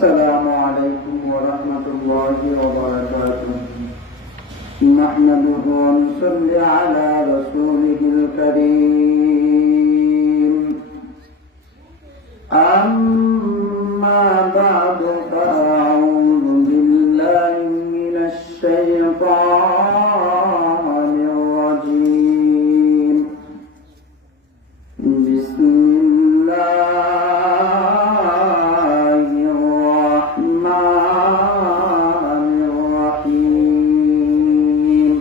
السلام عليكم ورحمة الله وبركاته. نحمده ونصلي على رسوله الكريم. أما بعد فأعوذ بالله من الشيطان الرجيم. بسم الله الرحمن الرحيم.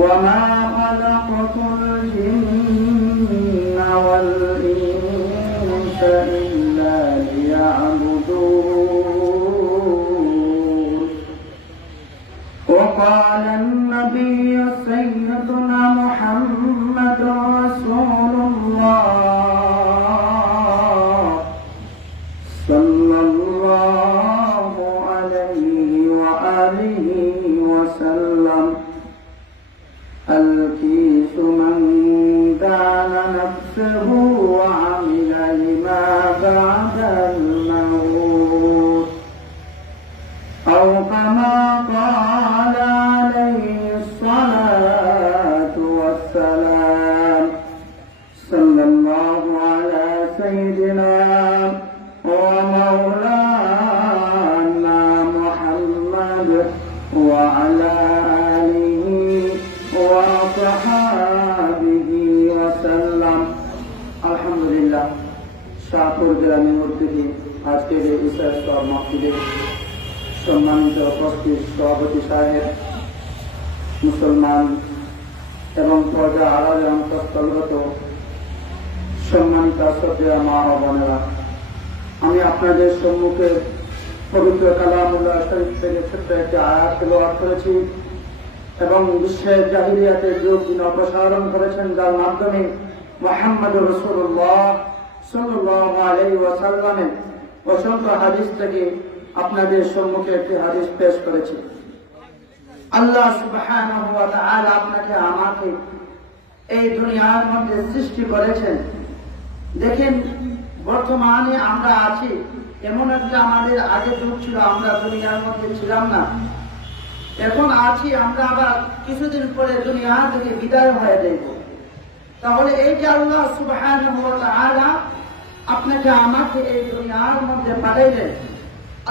وما خلقت الجن والإنس إلا ليعبدون. وقال النبي سيدنا محمد رسول الله صلى الله عليه وآله وسلم: الكيس من دان نفسه وعمل لما بعد الموت، أو كما قال عليه الصلاة والسلام. صلى الله على سيدنا ومولانا محمد وعلى آله وصحابه وسلم. আলহামদুলিল্লাহ। শাহপুর গ্রামের উদ্যোগে আজকের এই ইশার স্তর মাহফিলে সম্মানিত উপস্থিত সভাপতি সাহেব, মুসলমান এবং প্রজা আড়ালে অন্তঃস্থলগত সম্মানিত শ্রদ্ধেয় মা ও বোনেরা, আমি আপনাদের সম্মুখে পবিত্র কালামুল্লাহ শরীফ থেকে ছোট্ট একটি আয়াত তেলাওয়াত করেছি এবং বিশ্বের জাহিলিয়াতের যুগ যিনি অপসারণ করেছেন, যার মাধ্যমে মুহাম্মদুর রাসূলুল্লাহ সাল্লাল্লাহু আলাইহি ওয়াসাল্লামের অসংখ্য হাদিস থেকে আপনাদের সম্মুখে একটি হাদিস পেশ করেছি। আল্লাহ সুবহানাহু ওয়া তাআলা আপনাকে আমাকে এই দুনিয়ার মধ্যে সৃষ্টি করেছেন। দেখেন, বর্তমানে আমরা আছি এমন একটা, আমাদের আগে যুগ ছিল আমরা দুনিয়ার মধ্যে ছিলাম না, এখন আছি আমরা, আবার কিছুদিন পরে দুনিয়া থেকে বিদায় হয়ে যাব। তাহলে এই যে আল্লাহ সুবহানাহু ওয়া তাআলা আপনাকে আমাকে এই দুনিয়ার মধ্যে পাঠাইলেন,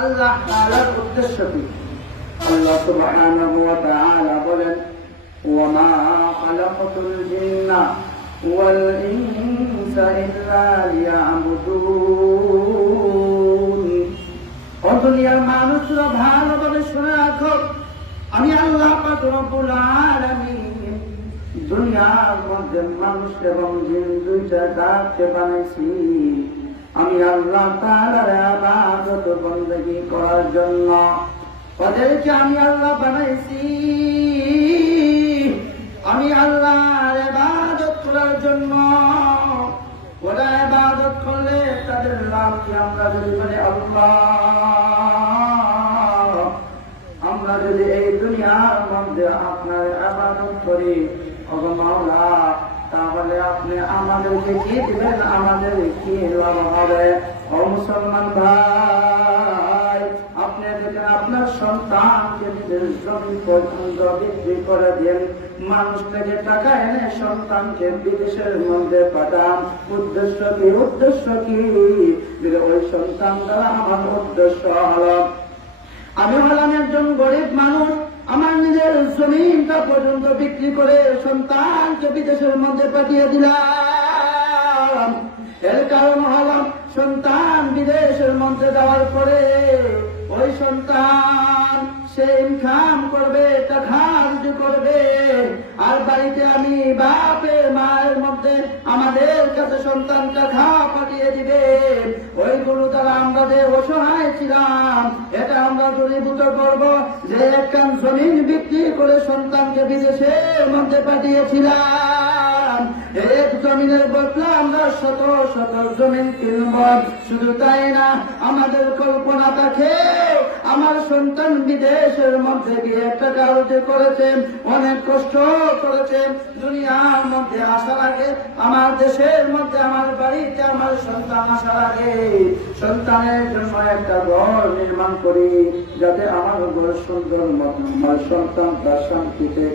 আল্লাহ তাআলার উদ্দেশ্য কি? আল্লাহ সুবহানাহু ওয়া তাআলা বলেন: ওয়ামা খালাকাতুল জিন্না ওয়াল ইনসা ইল্লা লিয়াবুদুন। ও দুনিয়ার মানুষরা ভালোভাবে শুনে রাখো, আমি আল্লাহ পাক রব্বুল আলামিন দুনিয়ার মধ্যে মানুষ এবং জিন দুইটা জাতকে বানাইছি। আমি আল্লাহ তাআলার ইবাদত বندگی করার জন্য ওদেরকে আমি আল্লাহ বানাইছি। আমি আল্লাহর ইবাদত করার জন্য। ওরা ইবাদত করলে তাদের লাভ কি? আমরা যদি বলি আল্লাহ, আমরা যদি এই দুনিয়ার মধ্যে আপনার ইবাদত করি, ওগো মাওলা, তাহলে আপনি আমাদেরকে কি দিবেন? আমাদের কি লাভ হবে? ও মুসলমান ভাই, আপনি দেখেন আপনার সন্তানকে নিজের জমি পর্যন্ত বিক্রি করে দেন, মানুষ থেকে টাকা এনে সন্তানকে বিদেশের মধ্যে পাঠান। উদ্দেশ্য কি? উদ্দেশ্য কি? ওই সন্তান দ্বারা আমার উদ্দেশ্য হলো, আমি হলাম একজন গরিব মানুষ, আমার নিজের জমিনটা পর্যন্ত বিক্রি করে সন্তানকে বিদেশের মধ্যে পাঠিয়ে দিলাম। এর কারণ হলাম, সন্তান বিদেশের মধ্যে যাওয়ার পরে ওই সন্তান সে ইনকাম করবে, টাকা রুজি করবে, আর বাড়িতে আমি বাপে মায়ের মধ্যে আমাদের কাছে সন্তান টাকা পাঠিয়ে দিবে। ওইগুলো দ্বারা আমরা যে অসহায় ছিলাম, এটা আমরা দূরীভূত করব। যে একখান জমিন বিক্রি করে সন্তানকে বিদেশের মধ্যে পাঠিয়েছিলাম, এক জমিনের বদলে আমরা শত শত জমিন কিনব। শুধু তাই না, আমাদের কল্পনা থাকে আমার সন্তান বিদেশের মধ্যে গিয়ে টাকা রুজি করেছে, অনেক কষ্ট করেছে, দুনিয়ার মধ্যে আসার আগে আমার দেশের মধ্যে আমার বাড়িতে আমার সন্তান আসার আগে সন্তানের জন্য একটা ঘর নির্মাণ করি, যাতে আমার ঘর সুন্দর মতো আমার সন্তান তার শান্তিতে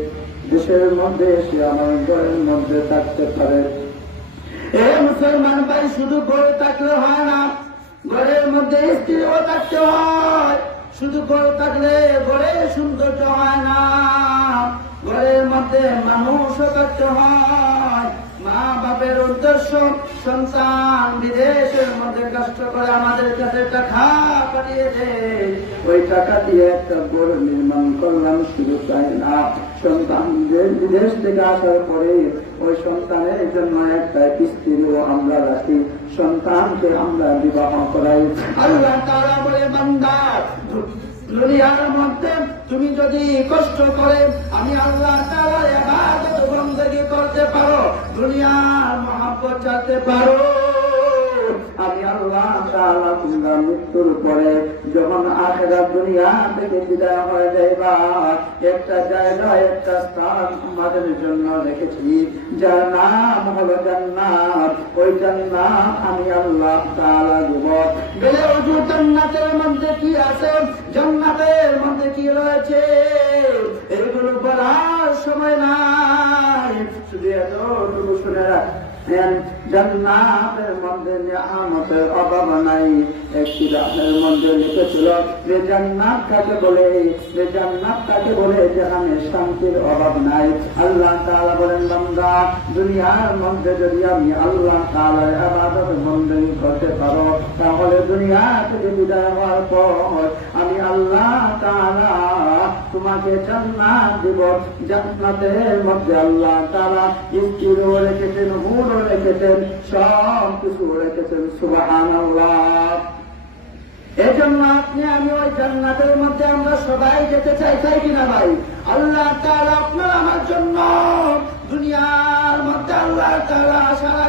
দেশের মধ্যে এসে আমার ঘরের মধ্যে থাকতে পারে। এ মুসলমান ভাই, শুধু ঘর থাকলে হয় না, ঘরের মধ্যে স্ত্রীও থাকতে হয়। শুধু ঘর থাকলে ঘরে সৌন্দর্য হয় না, ঘরের মধ্যে মানুষও থাকতে হয়। মা বাপের উদ্দেশ্য সন্তান বিদেশের মধ্যে কষ্ট করে আমাদের কাছে টাকা পাঠিয়েছে, ওই টাকা দিয়ে একটা ঘর নির্মাণ করলাম। শুধু তাই না, সন্তান বিদেশ থেকে আসার পরে ওই সন্তানের জন্য একটা স্ত্রীও আমরা রাখি, সন্তানকে আমরা বিবাহ করাই। আল্লাহ তাআলা বলে, বান্দা দুনিয়ার মধ্যে তুমি যদি কষ্ট করে আমি আল্লাহ তাআলার ইবাদত বندگی করতে পারো, দুনিয়ার মহব্বত চাইতে পারো, আমি আল্লাহ তাআলা তোমরা মৃত্যুর পরে যখন আখিরাত দুনিয়া থেকে বিদায় হয়ে যাইবা, একটা জায়গা একটা স্থান আমাদের জন্য রেখেছি, যার নাম হলো জান্নাত। ওই জান্নাত আমি আল্লাহ তাআলা দেব। বলে ওই জান্নাতের মধ্যে কি আছে, জান্নাতের মধ্যে কি রয়েছে, এগুলো বলার সময় নাই, শুধু এতটুকু শুনে রাখ। জান্নাতের মধ্যে নিয়ামতের অভাব নাই। একটি রাতের মধ্যে লিখেছিল যে জান্নাত কাকে বলে, যে জান্নাত কাকে বলে যেখানে শান্তির অভাব নাই। আল্লাহ তাআলা বলেন, বান্দা দুনিয়ার মধ্যে যদি আমি আল্লাহ তাআলার ইবাদত বندگی করতে পারো, তাহলে দুনিয়া থেকে বিদায় হওয়ার পর আমি আল্লাহ তাআলা তোমাকে জান্নাত দিব। জান্নাতের মধ্যে আল্লাহ তাআলা স্ত্রীও রেখেছেন, হুরও রেখেছেন, সব কিছু রেখেছেন। সুবহানাল্লাহ। এজন্য আপনি আমি ওই জান্নাতের মধ্যে আমরা সবাই যেতে চাই, চাই কিনা ভাই? আল্লাহ তাআলা আপনার আমার জন্য দুনিয়ার মধ্যে আল্লাহ তাআলা সারা